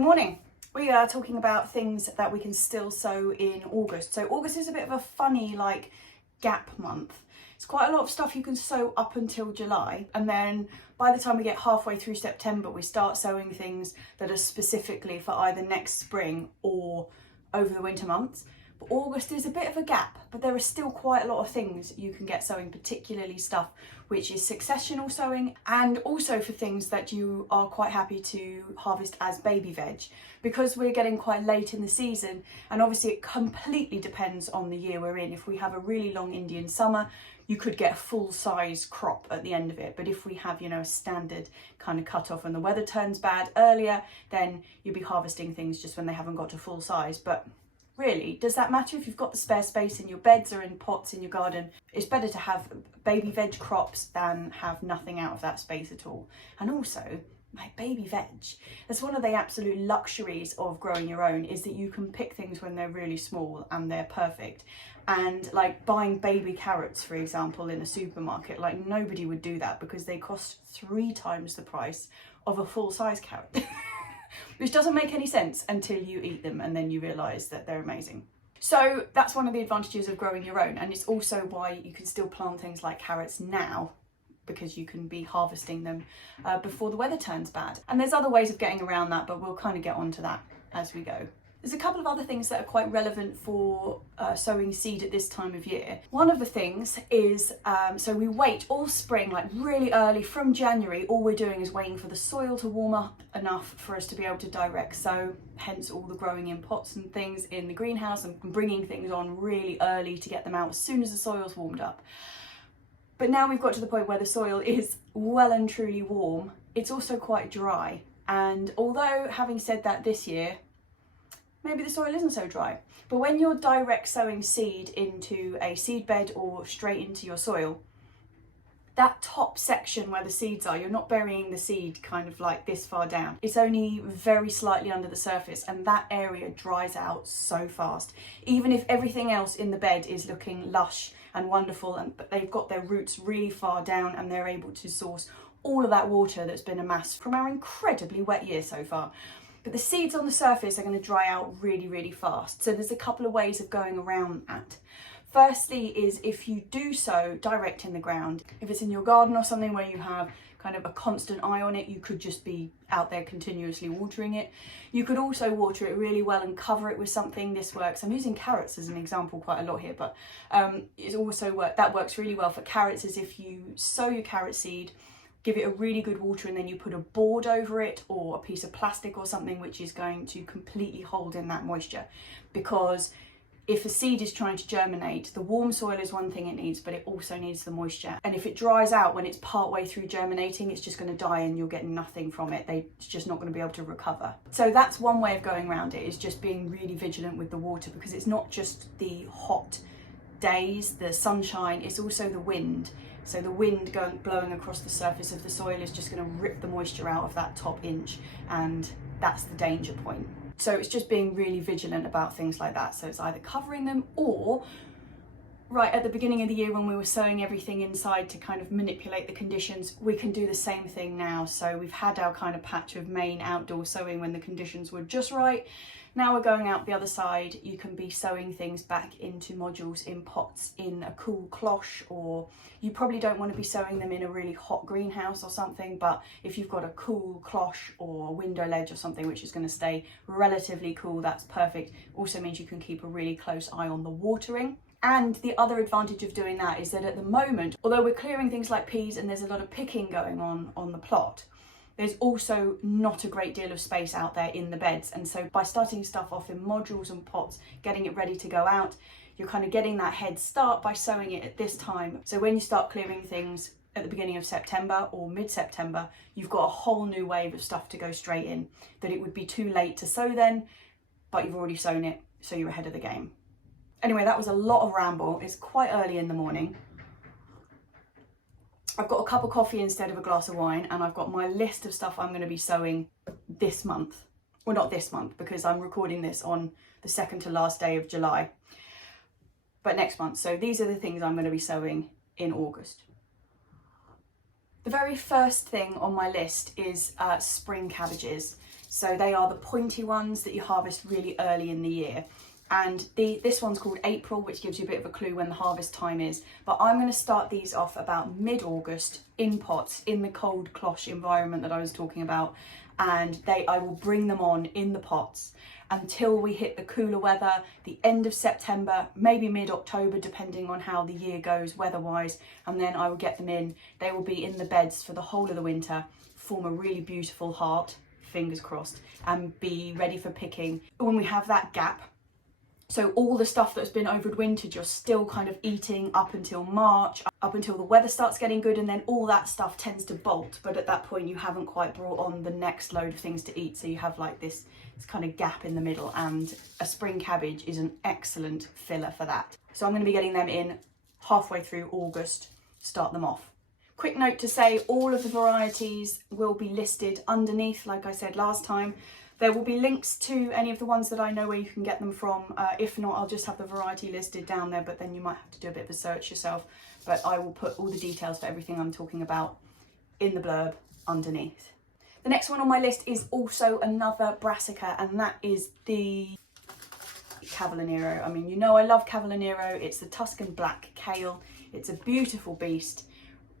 Good morning. We are talking about things that we can still sow in August. So August is a bit of a funny gap month. It's quite a lot of stuff you can sow up until July, and then by the time we get halfway through September we start sowing things that are specifically for either next spring or over the winter months. But August is a bit of a gap, but there are still quite a lot of things you can get sowing, particularly stuff which is successional sowing, and also for things that you are quite happy to harvest as baby veg, because we're getting quite late in the season, and obviously it completely depends on the year we're in. If we have a really long Indian summer, you could get a full size crop at the end of it, but if we have, a standard kind of cut off and the weather turns bad earlier, then you'll be harvesting things just when they haven't got to full size. But really, does that matter if you've got the spare space in your beds or in pots in your garden? It's better to have baby veg crops than have nothing out of that space at all. And also, my baby veg, that's one of the absolute luxuries of growing your own, is that you can pick things when they're really small and they're perfect. And buying baby carrots, for example, in a supermarket, nobody would do that because they cost 3 times the price of a full-size carrot. Which doesn't make any sense until you eat them and then you realise that they're amazing. So that's one of the advantages of growing your own, and it's also why you can still plant things like carrots now, because you can be harvesting them before the weather turns bad. And there's other ways of getting around that, but we'll kind of get onto that as we go. There's a couple of other things that are quite relevant for sowing seed at this time of year. One of the things is, so we wait all spring, really early from January. All we're doing is waiting for the soil to warm up enough for us to be able to direct sow, hence all the growing in pots and things in the greenhouse and bringing things on really early to get them out as soon as the soil's warmed up. But now we've got to the point where the soil is well and truly warm, it's also quite dry. And although, having said that, this year, maybe the soil isn't so dry, but when you're direct sowing seed into a seed bed or straight into your soil, that top section where the seeds are, you're not burying the seed kind of this far down. It's only very slightly under the surface, and that area dries out so fast. Even if everything else in the bed is looking lush and wonderful, but they've got their roots really far down and they're able to source all of that water that's been amassed from our incredibly wet year so far. But the seeds on the surface are going to dry out really, really fast. So there's a couple of ways of going around that. Firstly is if you do sow direct in the ground, if it's in your garden or something where you have kind of a constant eye on it, you could just be out there continuously watering it. You could also water it really well and cover it with something. This works. I'm using carrots as an example quite a lot here, but that works really well for carrots, is if you sow your carrot seed, give it a really good water, and then you put a board over it or a piece of plastic or something which is going to completely hold in that moisture. Because if a seed is trying to germinate, the warm soil is one thing it needs, but it also needs the moisture. And if it dries out when it's part way through germinating, it's just going to die and you'll get nothing from it. It's just not going to be able to recover. So that's one way of going around it, is just being really vigilant with the water, because it's not just the hot days, the sunshine, it's also the wind. So the wind blowing across the surface of the soil is just going to rip the moisture out of that top inch, and that's the danger point. So it's just being really vigilant about things like that. So it's either covering them, or right at the beginning of the year when we were sowing everything inside to kind of manipulate the conditions, we can do the same thing now. So we've had our kind of patch of main outdoor sowing when the conditions were just right. Now we're going out the other side. You can be sowing things back into modules in pots in a cool cloche, or you probably don't want to be sowing them in a really hot greenhouse or something, but if you've got a cool cloche or a window ledge or something which is going to stay relatively cool, that's perfect. Also means you can keep a really close eye on the watering. And the other advantage of doing that is that at the moment, although we're clearing things like peas and there's a lot of picking going on the plot, there's also not a great deal of space out there in the beds. And so by starting stuff off in modules and pots, getting it ready to go out, you're kind of getting that head start by sowing it at this time. So when you start clearing things at the beginning of September or mid-September, you've got a whole new wave of stuff to go straight in, that it would be too late to sow then, but you've already sown it, so you're ahead of the game. Anyway, that was a lot of ramble. It's quite early in the morning. I've got a cup of coffee instead of a glass of wine, and I've got my list of stuff I'm going to be sowing this month. Well, not this month, because I'm recording this on the second to last day of July, but next month. So these are the things I'm going to be sowing in August. The very first thing on my list is spring cabbages. So they are the pointy ones that you harvest really early in the year. And this one's called April, which gives you a bit of a clue when the harvest time is. But I'm going to start these off about mid-August in pots in the cold cloche environment that I was talking about. And I will bring them on in the pots until we hit the cooler weather, the end of September, maybe mid-October, depending on how the year goes weather-wise. And then I will get them in. They will be in the beds for the whole of the winter, form a really beautiful heart, fingers crossed, and be ready for picking when we have that gap. So all the stuff that's been overwintered, you're still kind of eating up until March, up until the weather starts getting good, and then all that stuff tends to bolt. But at that point, you haven't quite brought on the next load of things to eat. So you have like this kind of gap in the middle, and a spring cabbage is an excellent filler for that. So I'm going to be getting them in halfway through August, start them off. Quick note to say, all of the varieties will be listed underneath, like I said last time. There will be links to any of the ones that I know where you can get them from. If not, I'll just have the variety listed down there, but then you might have to do a bit of a search yourself. But I will put all the details for everything I'm talking about in the blurb underneath. The next one on my list is also another brassica, and that is the Cavolo Nero. I mean, you know I love Cavolo Nero. It's the Tuscan black kale. It's a beautiful beast,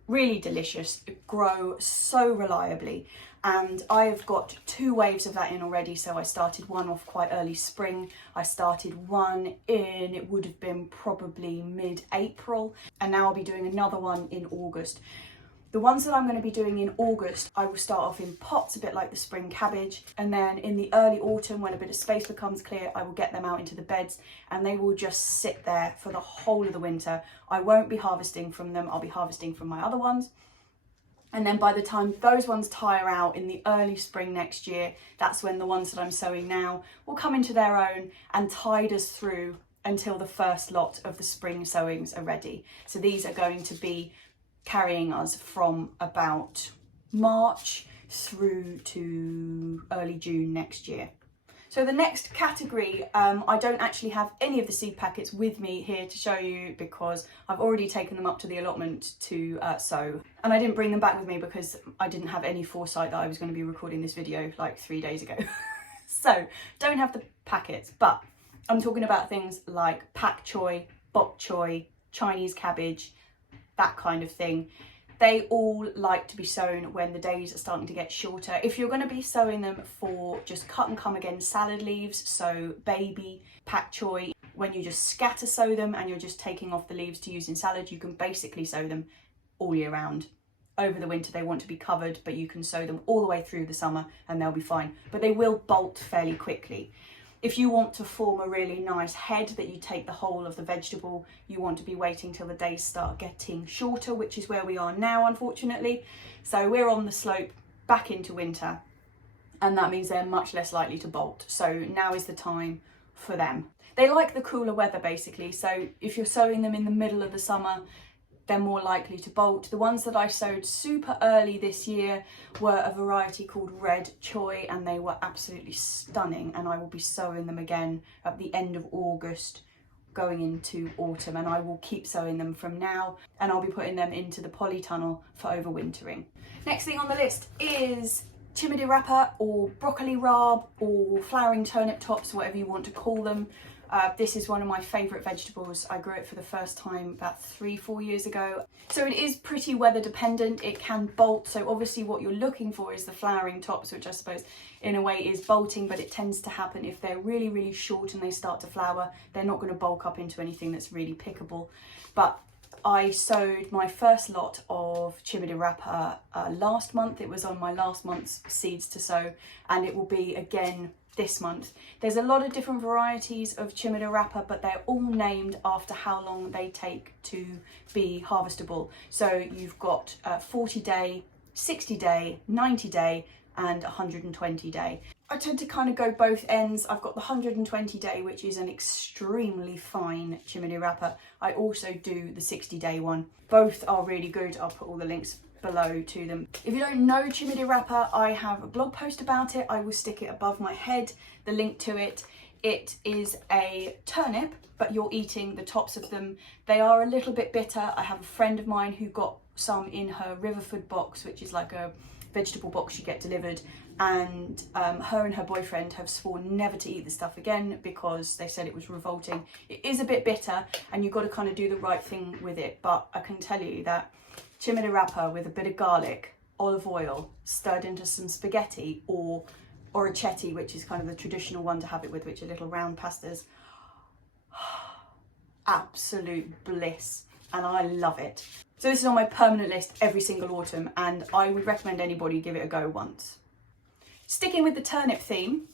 really delicious, grow so reliably. And I've got 2 waves of that in already. So I started one off quite early spring. I started one in, it would have been probably mid-April. And now I'll be doing another one in August. The ones that I'm going to be doing in August, I will start off in pots, a bit like the spring cabbage. And then in the early autumn, when a bit of space becomes clear, I will get them out into the beds and they will just sit there for the whole of the winter. I won't be harvesting from them. I'll be harvesting from my other ones. And then by the time those ones tire out in the early spring next year, that's when the ones that I'm sowing now will come into their own and tide us through until the first lot of the spring sowings are ready. So these are going to be carrying us from about March through to early June next year. So the next category, I don't actually have any of the seed packets with me here to show you because I've already taken them up to the allotment to sow. And I didn't bring them back with me because I didn't have any foresight that I was going to be recording this video like 3 days ago. So don't have the packets, but I'm talking about things like Bok Choi, Bok Choi, Chinese cabbage, that kind of thing. They all like to be sown when the days are starting to get shorter. If you're going to be sowing them for just cut and come again salad leaves, so baby, Bok Choi, when you just scatter sow them and you're just taking off the leaves to use in salad, you can basically sow them all year round. Over the winter they want to be covered, but you can sow them all the way through the summer and they'll be fine. But they will bolt fairly quickly. If you want to form a really nice head that you take the whole of the vegetable, you want to be waiting till the days start getting shorter, which is where we are now, unfortunately. So we're on the slope back into winter, and that means they're much less likely to bolt. So now is the time for them. They like the cooler weather, basically. So if you're sowing them in the middle of the summer, they're more likely to bolt. The ones that I sowed super early this year were a variety called Red Choi, and they were absolutely stunning, and I will be sowing them again at the end of August going into autumn, and I will keep sowing them from now, and I'll be putting them into the polytunnel for overwintering. Next thing on the list is Cima Di Rapa, or broccoli Raab, or flowering turnip tops, whatever you want to call them. This is one of my favourite vegetables. I grew it for the first time about 3-4 years ago. So it is pretty weather dependent. It can bolt. So obviously what you're looking for is the flowering tops, which I suppose in a way is bolting, but it tends to happen if they're really, really short and they start to flower. They're not going to bulk up into anything that's really pickable. But I sowed my first lot of Cima Di Rapa last month. It was on my last month's seeds to sow, and it will be again this month. There's a lot of different varieties of Cima Di Rapa, but they're all named after how long they take to be harvestable. So you've got 40 day, 60 day, 90 day and 120 day. I tend to kind of go both ends. I've got the 120 day, which is an extremely fine Cima Di Rapa. I also do the 60 day one. Both are really good. I'll put all the links below to them. If you don't know Cima Di Rapa, I have a blog post about it. I will stick it above my head, the link to it. It is a turnip, but you're eating the tops of them. They are a little bit bitter. I have a friend of mine who got some in her Riverford box, which is like a vegetable box you get delivered, and her and her boyfriend have sworn never to eat the stuff again because they said it was revolting. It is a bit bitter and you've got to kind of do the right thing with it, but I can tell you that Cima Di Rapa with a bit of garlic, olive oil stirred into some spaghetti, or orecchiette, which is kind of the traditional one to have it with, which are little round pastas. Absolute bliss, and I love it. So this is on my permanent list every single autumn, and I would recommend anybody give it a go once. Sticking with the turnip theme,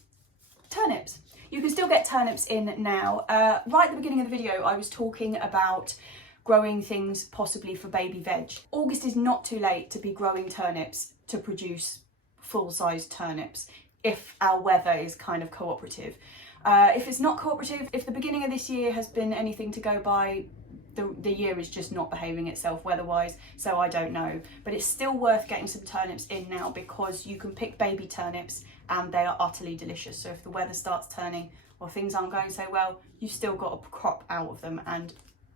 turnips. You can still get turnips in now. Right at the beginning of the video, I was talking about growing things possibly for baby veg. August is not too late to be growing turnips to produce full-sized turnips if our weather is kind of cooperative. If it's not cooperative, if the beginning of this year has been anything to go by, the year is just not behaving itself weather-wise, so I don't know. But it's still worth getting some turnips in now because you can pick baby turnips and they are utterly delicious. So if the weather starts turning or things aren't going so well, you've still got a crop out of them. And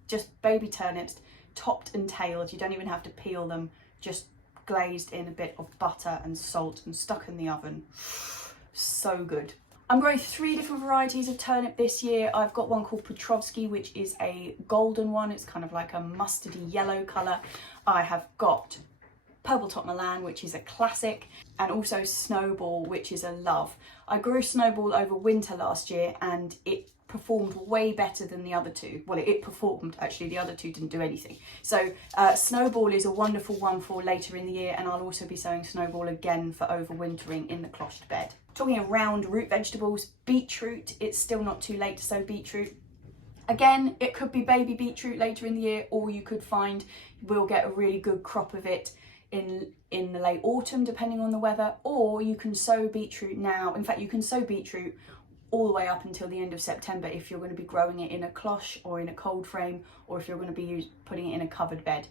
just baby turnips, topped and tailed, you don't even have to peel them, just glazed in a bit of butter and salt and stuck in the oven. So good. I'm growing 3 different varieties of turnip this year. I've got one called Petrovsky, which is a golden one. It's kind of like a mustardy yellow colour. I have got Purple Top Milan, which is a classic, and also Snowball, which is a love. I grew Snowball over winter last year and it performed way better than the other two. Well, it performed, actually, the other two didn't do anything. So Snowball is a wonderful one for later in the year, and I'll also be sowing Snowball again for overwintering in the closed bed. Talking of round root vegetables, beetroot, it's still not too late to sow beetroot. Again, it could be baby beetroot later in the year, or you could find we'll get a really good crop of it in the late autumn, depending on the weather, or you can sow beetroot now. In fact, you can sow beetroot all the way up until the end of September if you're going to be growing it in a cloche or in a cold frame, or if you're going to be putting it in a covered bed.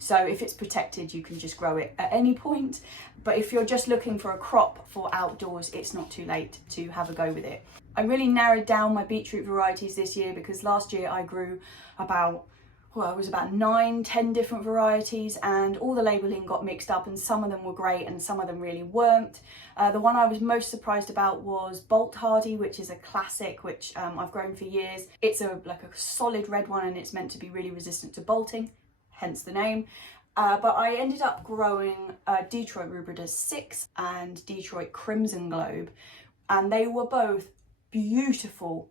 So if it's protected, you can just grow it at any point. But if you're just looking for a crop for outdoors, it's not too late to have a go with it. I really narrowed down my beetroot varieties this year because last year I grew about 9-10 different varieties, and all the labelling got mixed up, and some of them were great and some of them really weren't. The one I was most surprised about was Bolt Hardy, which is a classic, which I've grown for years. It's like a solid red one, and it's meant to be really resistant to bolting, hence the name. But I ended up growing Detroit Rubridus 6 and Detroit Crimson Globe, and they were both beautiful,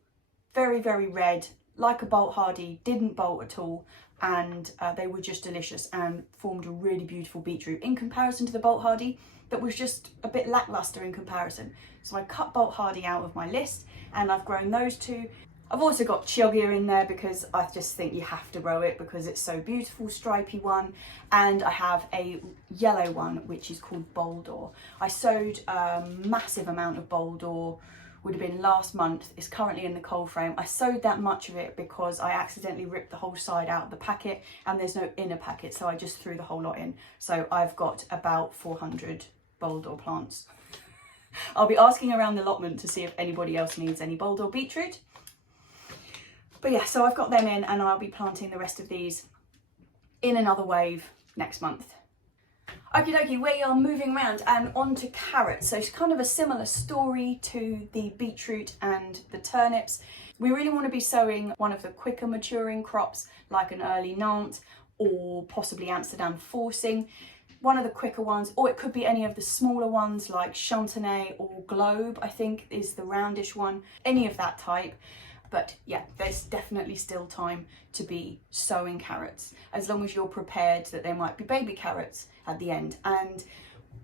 very, very red, like a Bolt Hardy, didn't bolt at all, and they were just delicious and formed a really beautiful beetroot in comparison to the Bolt Hardy that was just a bit lackluster in comparison. So I cut Bolt Hardy out of my list and I've grown those 2. I've also got Chioggia in there because I just think you have to grow it because it's so beautiful, stripy one. And I have a yellow one which is called Boldor. I sowed a massive amount of Boldor, would have been last month. It's currently in the cold frame. I sowed that much of it because I accidentally ripped the whole side out of the packet and there's no inner packet, so I just threw the whole lot in. So I've got about 400 Boldor plants. I'll be asking around the allotment to see if anybody else needs any Boldor beetroot. But yeah, so I've got them in and I'll be planting the rest of these in another wave next month. Okie dokie, we are moving around and on to carrots. So it's kind of a similar story to the beetroot and the turnips. We really want to be sowing one of the quicker maturing crops like an early Nantes or possibly Amsterdam forcing. One of the quicker ones, or it could be any of the smaller ones like Chantenay or Globe, I think is the roundish one, any of that type. But yeah, there's definitely still time to be sowing carrots, as long as you're prepared that there might be baby carrots at the end. And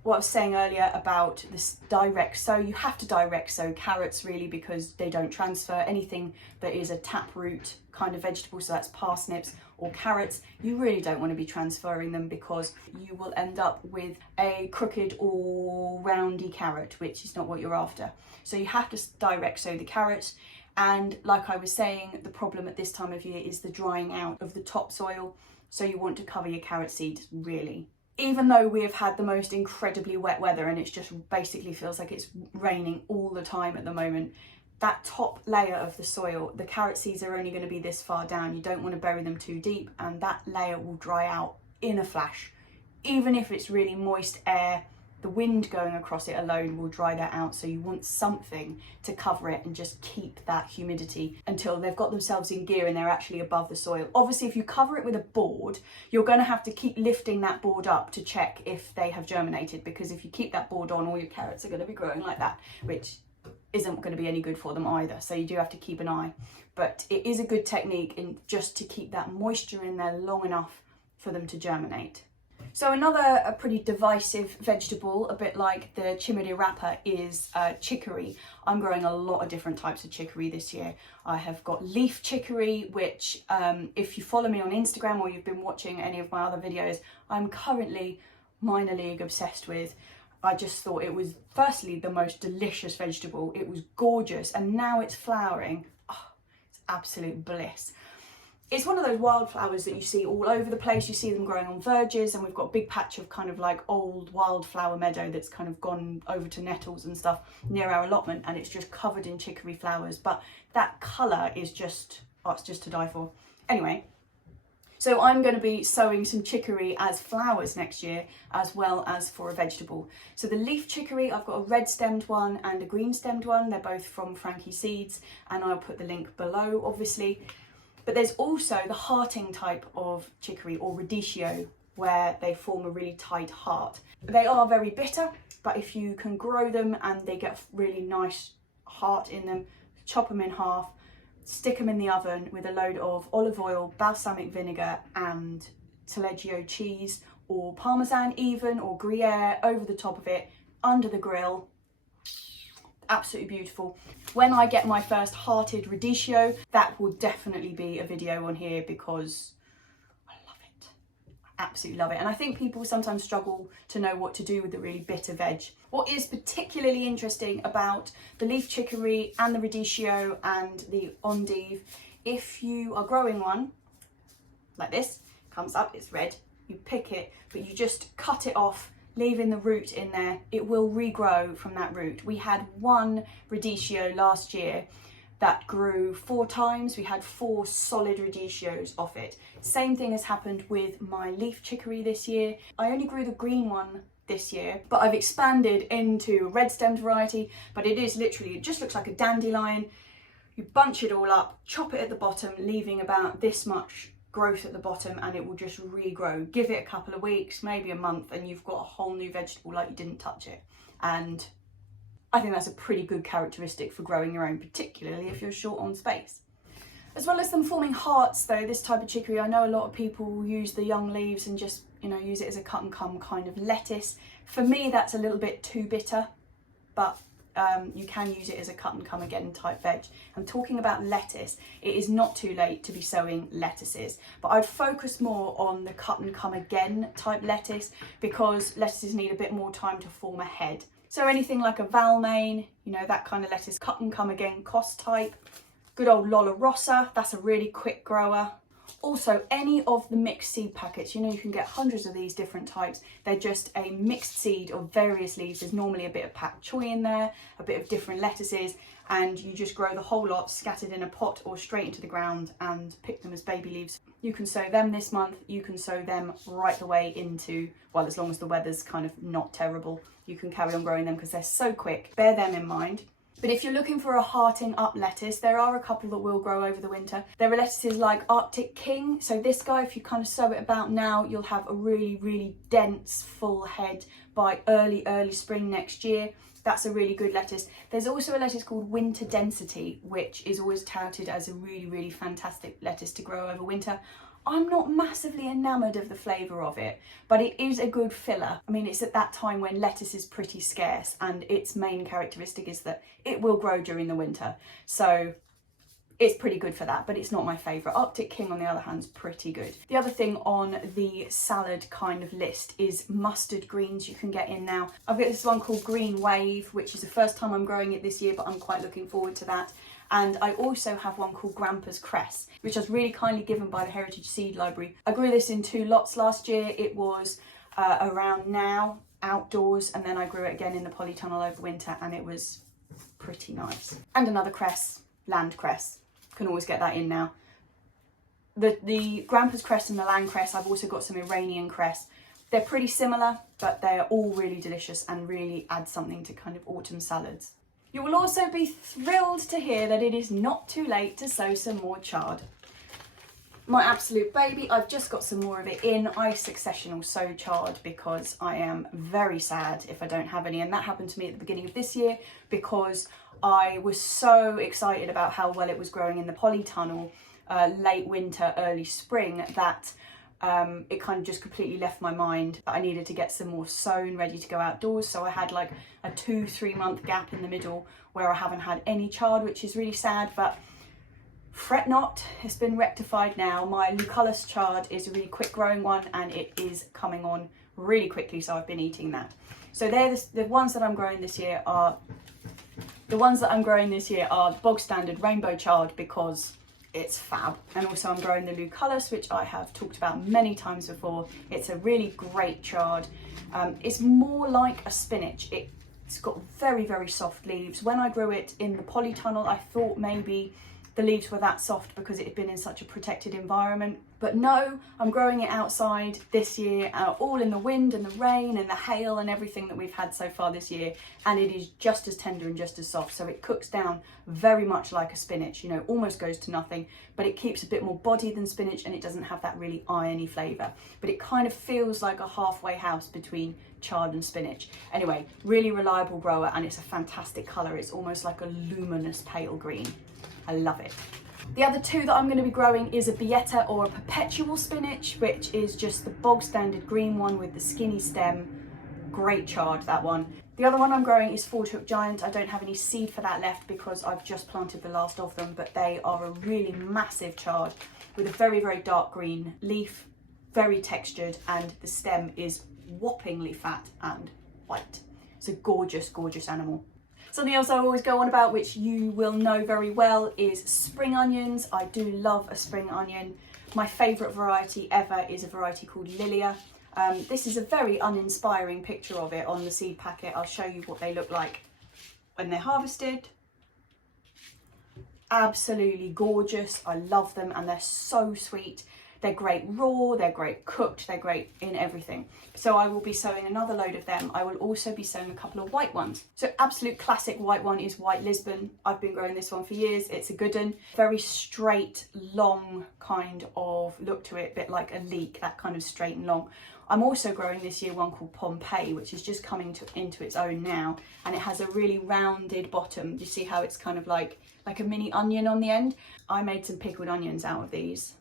what I was saying earlier about this direct sow, you have to direct sow carrots really because they don't transfer. Anything that is a taproot kind of vegetable, so that's parsnips or carrots, you really don't want to be transferring them because you will end up with a crooked or roundy carrot, which is not what you're after. So you have to direct sow the carrots. And like I was saying, the problem at this time of year is the drying out of the topsoil. So you want to cover your carrot seeds really. Even though we have had the most incredibly wet weather and it just basically feels like it's raining all the time at the moment, that top layer of the soil, the carrot seeds are only going to be this far down. You don't want to bury them too deep and that layer will dry out in a flash. even if it's really moist air, the wind going across it alone will dry that out. So you want something to cover it and just keep that humidity until they've got themselves in gear and they're actually above the soil. Obviously, if you cover it with a board, you're going to have to keep lifting that board up to check if they have germinated, because if you keep that board on, all your carrots are going to be growing like that, which isn't going to be any good for them either. So you do have to keep an eye, but it is a good technique in just to keep that moisture in there long enough for them to germinate. So a pretty divisive vegetable, a bit like the Cima Di Rapa, is chicory. I'm growing a lot of different types of chicory this year. I have got leaf chicory, which if you follow me on Instagram or you've been watching any of my other videos, I'm currently minor league obsessed with. I just thought it was firstly the most delicious vegetable. It was gorgeous, and now it's flowering. Oh, it's absolute bliss. It's one of those wildflowers that you see all over the place. You see them growing on verges, and we've got a big patch of kind of like old wildflower meadow that's kind of gone over to nettles and stuff near our allotment, and it's just covered in chicory flowers. But that colour is just, oh, it's just to die for. Anyway, so I'm going to be sowing some chicory as flowers next year, as well as for a vegetable. So the leaf chicory, I've got a red stemmed one and a green stemmed one. They're both from Frankie Seeds, and I'll put the link below, obviously. But there's also the hearting type of chicory, or radicchio, where they form a really tight heart. They are very bitter, but if you can grow them and they get really nice heart in them, chop them in half, stick them in the oven with a load of olive oil, balsamic vinegar and taleggio cheese, or parmesan even, or gruyere over the top of it, under the grill. Absolutely beautiful. When I get my first hearted radicchio, that will definitely be a video on here, because I love it. I absolutely love it. And I think people sometimes struggle to know what to do with the really bitter veg. What is particularly interesting about the leaf chicory and the radicchio and the endive, if you are growing one like this, comes up, it's red, you pick it, but you just cut it off, leaving the root in there, it will regrow from that root. We had one radicchio last year that grew 4 times. We had 4 solid radicchios off it. Same thing has happened with my leaf chicory this year. I only grew the green one this year, but I've expanded into a red stemmed variety, but it is literally, it just looks like a dandelion. You bunch it all up, chop it at the bottom, leaving about this much growth at the bottom, and it will just regrow. Give it a couple of weeks, maybe a month, and you've got a whole new vegetable like you didn't touch it. And I think that's a pretty good characteristic for growing your own, particularly if you're short on space. As well as them forming hearts though, this type of chicory, I know a lot of people use the young leaves and just, you know, use it as a cut and come kind of lettuce. For me, that's a little bit too bitter, but you can use it as a cut and come again type veg. I'm talking about lettuce. It is not too late to be sowing lettuces, but I'd focus more on the cut and come again type lettuce, because lettuces need a bit more time to form a head. So anything like a Valmain, you know, that kind of lettuce, cut and come again cost type. Good old Lola Rossa, that's a really quick grower. Also, any of the mixed seed packets, you know, you can get hundreds of these different types. They're just a mixed seed of various leaves. There's normally a bit of Bok Choi in there, a bit of different lettuces, and you just grow the whole lot scattered in a pot or straight into the ground and pick them as baby leaves. You can sow them this month. You can sow them right the way into, well, as long as the weather's kind of not terrible, you can carry on growing them because they're so quick. Bear them in mind. But if you're looking for a hearting up lettuce, there are a couple that will grow over the winter. There are lettuces like Arctic King. So this guy, if you kind of sow it about now, you'll have a really, really dense, full head by early spring next year. That's a really good lettuce. There's also a lettuce called Winter Density, which is always touted as a really, really fantastic lettuce to grow over winter. I'm not massively enamoured of the flavour of it, but it is a good filler. I mean, it's at that time when lettuce is pretty scarce, and its main characteristic is that it will grow during the winter. So it's pretty good for that, but it's not my favourite. Arctic King, on the other hand, is pretty good. The other thing on the salad kind of list is mustard greens you can get in now. I've got this one called Green Wave, which is the first time I'm growing it this year, but I'm quite looking forward to that. And I also have one called Grandpa's Cress, which I was really kindly given by the Heritage Seed Library. I grew this in 2 lots last year. It was around now, outdoors, and then I grew it again in the polytunnel over winter, and it was pretty nice. And another cress, land cress. Can always get that in now. The Grandpa's Cress and the land cress, I've also got some Iranian cress. They're pretty similar, but they're all really delicious and really add something to kind of autumn salads. You will also be thrilled to hear that it is not too late to sow some more chard. My absolute baby, I've just got some more of it in. I successional sow chard because I am very sad if I don't have any, and that happened to me at the beginning of this year because I was so excited about how well it was growing in the polytunnel late winter, early spring, that it kind of just completely left my mind. I needed to get some more sown ready to go outdoors, so I had like a 2-3 month gap in the middle where I haven't had any chard, which is really sad, but fret not, it's been rectified now. My Lucullus chard is a really quick growing one and it is coming on really quickly, so I've been eating that. So they're the ones that I'm growing this year are the bog standard rainbow chard because it's fab. And also I'm growing the Lucullus, which I have talked about many times before. It's a really great chard. It's more like a spinach. It's got very, very soft leaves. When I grew it in the polytunnel, I thought maybe the leaves were that soft because it had been in such a protected environment. But no, I'm growing it outside this year, all in the wind and the rain and the hail and everything that we've had so far this year. And it is just as tender and just as soft. So it cooks down very much like a spinach, you know, almost goes to nothing, but it keeps a bit more body than spinach and it doesn't have that really irony flavour. But it kind of feels like a halfway house between chard and spinach. Anyway, really reliable grower and it's a fantastic colour. It's almost like a luminous pale green. I love it. The other two that I'm going to be growing is a Bietta or a perpetual spinach, which is just the bog standard green one with the skinny stem. Great chard, that one. The other one I'm growing is Four-Took Giant. I don't have any seed for that left because I've just planted the last of them, but they are a really massive chard with a very, very dark green leaf, very textured, and the stem is whoppingly fat and white. It's a gorgeous, gorgeous animal. Something else I always go on about, which you will know very well, is spring onions. I do love a spring onion. My favourite variety ever is a variety called Lilia. This is a very uninspiring picture of it on the seed packet. I'll show you what they look like when they're harvested. Absolutely gorgeous. I love them and they're so sweet. They're great raw, they're great cooked, they're great in everything. So I will be sowing another load of them. I will also be sowing a couple of white ones. So absolute classic white one is White Lisbon. I've been growing this one for years. It's a good one. Very straight, long kind of look to it, a bit like a leek, that kind of straight and long. I'm also growing this year one called Pompeii, which is just coming into its own now. And it has a really rounded bottom. You see how it's kind of like a mini onion on the end? I made some pickled onions out of these.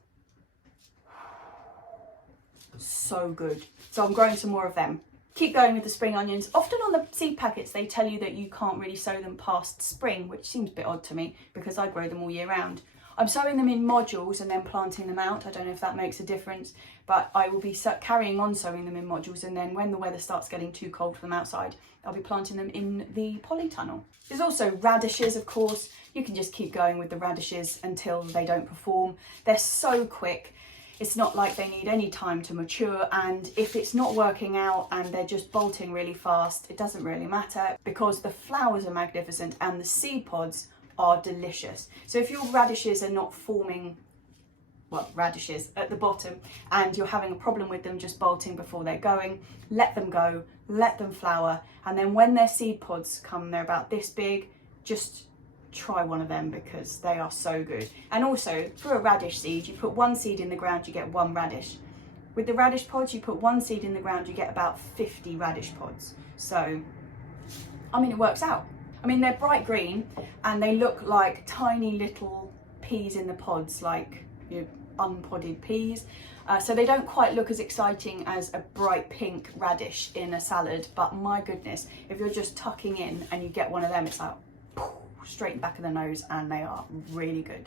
So good. So I'm growing some more of them. Keep going with the spring onions. Often on the seed packets they tell you that you can't really sow them past spring, which seems a bit odd to me because I grow them all year round. I'm sowing them in modules and then planting them out. I don't know if that makes a difference, but I will be carrying on sowing them in modules, and then when the weather starts getting too cold for them outside, I'll be planting them in the polytunnel. There's also radishes, of course. You can just keep going with the radishes until they don't perform. They're so quick. It's not like they need any time to mature, and if it's not working out and they're just bolting really fast, it doesn't really matter because the flowers are magnificent and the seed pods are delicious. So if your radishes are not forming, well, radishes at the bottom, and you're having a problem with them just bolting before they're going, let them go, let them flower, and then when their seed pods come, they're about this big, just try one of them because they are so good. And also for a radish seed, you put one seed in the ground, you get one radish. With the radish pods, you put one seed in the ground, you get about 50 radish pods. So, I mean, it works out. I mean, they're bright green and they look like tiny little peas in the pods, like, you know, unpodded peas. So they don't quite look as exciting as a bright pink radish in a salad, but my goodness, if you're just tucking in and you get one of them, it's like straight in the back of the nose, and they are really good.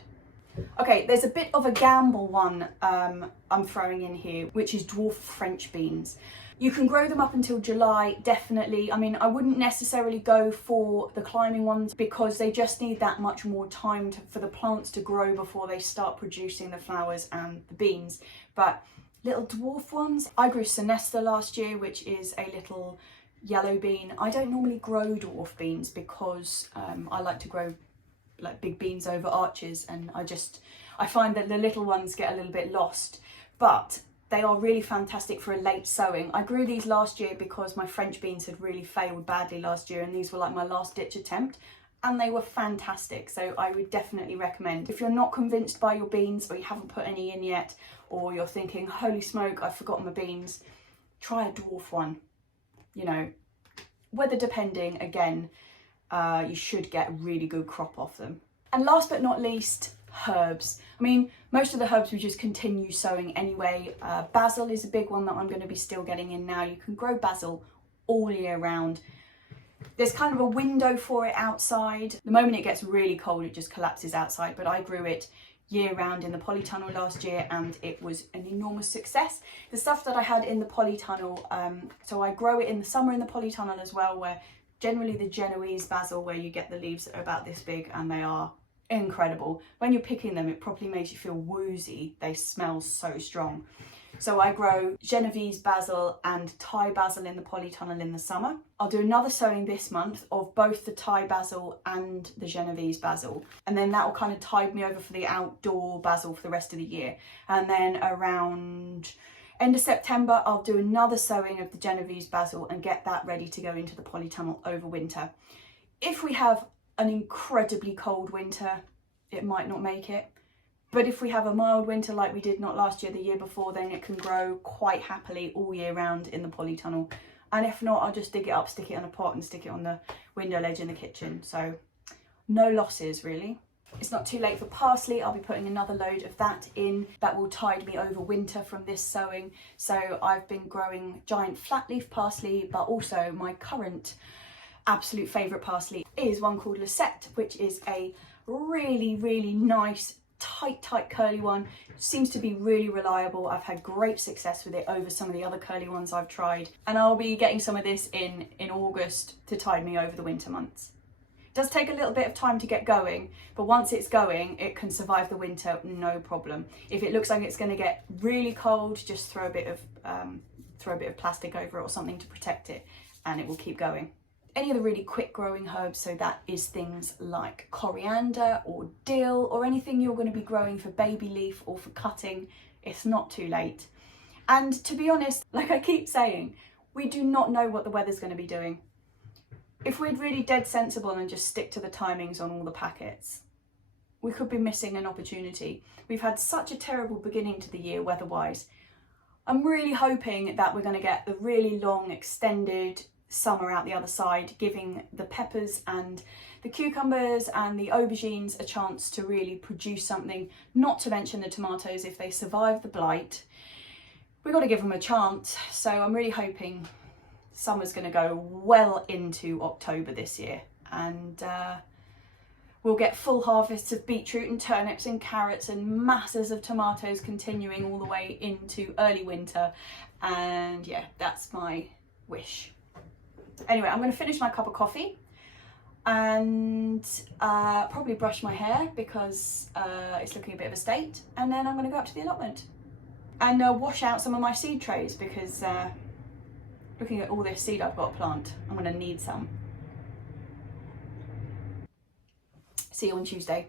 Okay, there's a bit of a gamble one I'm throwing in here, which is dwarf French beans. You can grow them up until July, definitely. I mean, I wouldn't necessarily go for the climbing ones because they just need that much more time for the plants to grow before they start producing the flowers and the beans. But little dwarf ones, I grew Sinesta last year, which is a little yellow bean. I don't normally grow dwarf beans because I like to grow like big beans over arches, and I find that the little ones get a little bit lost. But They are really fantastic for a late sowing. I grew these last year because my French beans had really failed badly last year, and these were like my last ditch attempt, and they were fantastic. So I would definitely recommend. If you're not convinced by your beans, or you haven't put any in yet, or you're thinking, holy smoke, I've forgotten my beans, try a dwarf one. You know, weather depending, again, you should get a really good crop off them. And last but not least, herbs. I mean, most of the herbs we just continue sowing anyway. Basil is a big one that I'm going to be still getting in now. You can grow basil all year round. There's kind of a window for it outside. The moment it gets really cold, it just collapses outside, but I grew it year round in the polytunnel last year and it was an enormous success. The stuff that I had in the polytunnel, so I grow it in the summer in the polytunnel as well, where generally the Genoese basil, where you get the leaves that are about this big, and they are incredible. When you're picking them, it probably makes you feel woozy. They smell so strong. So I grow Genovese basil and Thai basil in the polytunnel in the summer. I'll do another sowing this month of both the Thai basil and the Genovese basil, and then that will kind of tide me over for the outdoor basil for the rest of the year. And then around end of September, I'll do another sowing of the Genovese basil and get that ready to go into the polytunnel over winter. If we have an incredibly cold winter, it might not make it. But if we have a mild winter like we did not last year, the year before, then it can grow quite happily all year round in the polytunnel. And if not, I'll just dig it up, stick it in a pot and stick it on the window ledge in the kitchen. So no losses really. It's not too late for parsley. I'll be putting another load of that in. That will tide me over winter from this sowing. So I've been growing giant flat leaf parsley, but also my current absolute favourite parsley is one called Lisette, which is a really nice tight curly one. Seems to be really reliable. I've had great success with it over some of the other curly ones I've tried, and I'll be getting some of this in August to tide me over the winter months. It does take a little bit of time to get going, but once it's going, it can survive the winter no problem. If it looks like it's going to get really cold, just throw a bit of plastic over it or something to protect it, and it will keep going. Any of the really quick growing herbs, so that is things like coriander or dill or anything you're going to be growing for baby leaf or for cutting, it's not too late. And to be honest, like I keep saying, we do not know what the weather's going to be doing. If we'd really dead sensible and just stick to the timings on all the packets, we could be missing an opportunity. We've had such a terrible beginning to the year weather-wise. I'm really hoping that we're going to get the really long extended summer out the other side, giving the peppers and the cucumbers and the aubergines a chance to really produce something, not to mention the tomatoes. If they survive the blight, we've got to give them a chance. So I'm really hoping summer's going to go well into October this year, and we'll get full harvests of beetroot and turnips and carrots and masses of tomatoes continuing all the way into early winter. And yeah, that's my wish. Anyway, I'm going to finish my cup of coffee and probably brush my hair because it's looking a bit of a state, and then I'm going to go up to the allotment and wash out some of my seed trays because looking at all this seed I've got to plant, I'm going to need some. See you on Tuesday.